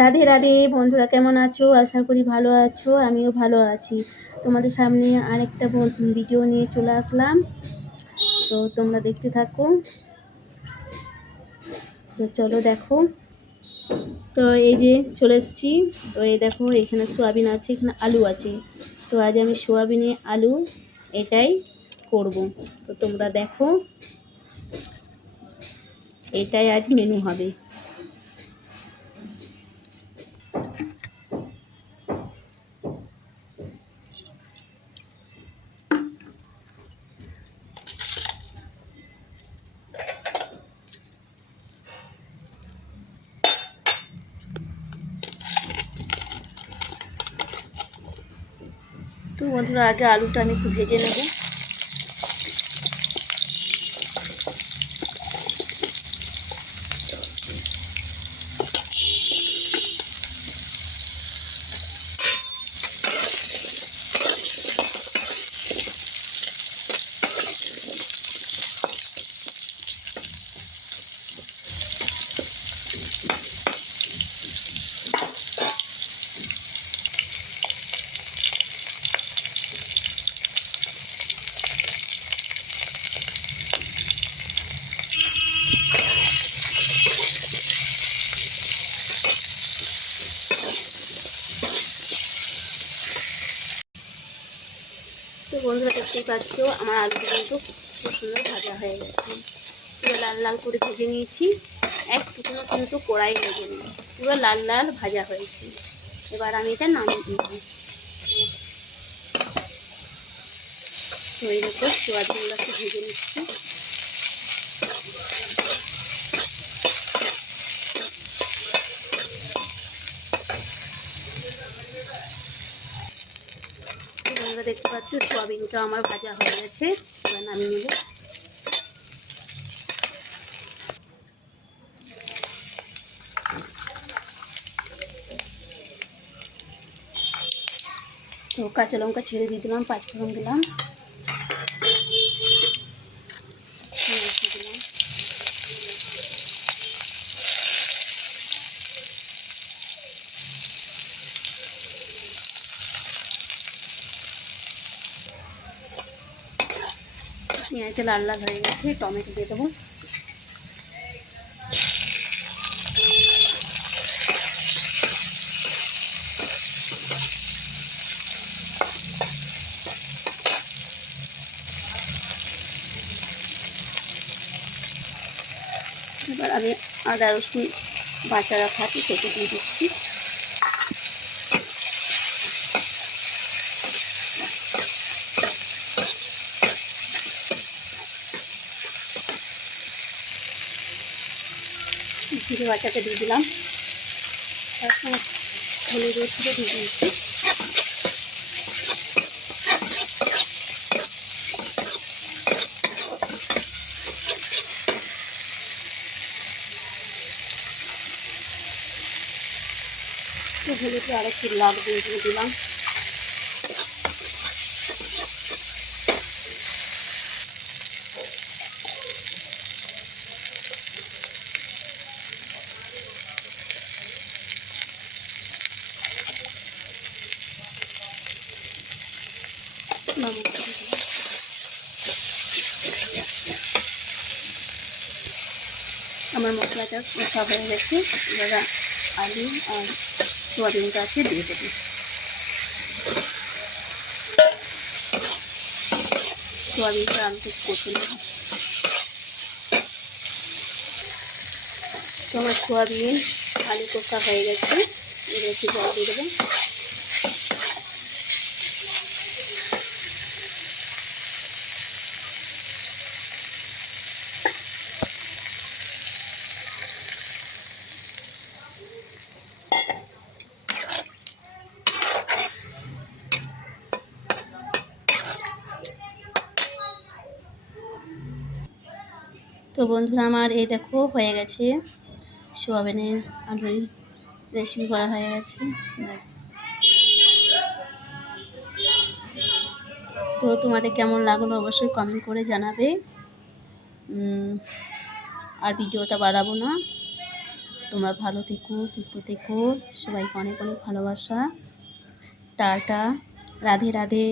রাধে রাধে, বন্ধুরা কেমন আছো? আশা করি ভালো আছো, আমিও ভালো আছি। তোমাদের সামনে আরেকটা ভিডিও নিয়ে চলে আসলাম। তো তোমরা দেখতে থাকো। তো চলো দেখো। তো এই যে চলে এসেছি। তো এই দেখো, এখানে সোয়াবিন আছে, এখানে আলু আছে। তো আজ আমি সোয়াবিনে আলু এটাই করব। তো তোমরা দেখো। এটাই আজ মেনু হবে। বন্ধুরা আগে আলুটা আমি একটু ভেজে নেব। তো বন্ধুরা দেখতেই পাচ্ছ, আমার আলুটা কিন্তু খুব সুন্দর ভাজা হয়ে গেছে। পুরো লাল লাল করে ভেজে নিয়েছি। এক টুকুনো কিন্তু কড়াই লেগে নিই পুরো লাল লাল ভাজা হয়েছে। এবার আমি এটা নামিয়ে দিব তো এই সোয়াবিনগুলো একটু ভেজে নিচ্ছি। দেখতে পাচ্ছ, সোয়াবিনটা আমার ভাজা হয়ে গেছে। এবার নামিয়ে নেব। তো কাঁচা লঙ্কা ছেড়ে দিয়ে দিলাম পাঁচ ফোড়ন দিলাম পেঁয়াজ দিয়ে দিলাম পেঁয়াজটা লাল লাল হয়ে গেছে, টমেটো দিয়ে দেবো। এবার আমি আদা রসুন বাঁচা রাখা আছে, সেটা দিয়ে দিচ্ছি। জিরে বাটাটা দিয়ে দিলাম। তার সঙ্গে হলুদ রসুনও দিয়ে দিয়েছি। হলুদ আর একটু লাল দিয়ে দিয়ে দিলাম। আমার মশলাটা কষা হয়ে গেছে। এবার আলু আর সোয়াবিনটা আছে, দিয়ে দেবো। সোয়াবিনটা আলুটা কষে নেব। তো সোয়াবিন আলু কষা হয়ে গেছে। এবার একটু জল দিয়ে দেবো। বন্ধুরা আমার এই দেখো হয়ে গেছে সোয়াবিনের আলুই রেসিপি করা হয়ে গেছে, ব্যাস। তো তোমাদের কেমন লাগল অবশ্যই কমেন্ট করে জানাবে। আর ভিডিওটা বাড়াবো না। তোমরা ভালো থেকো, সুস্থ থেকো। সবাইকে অনেক অনেক ভালোবাসা। টাটা, রাধে রাধে।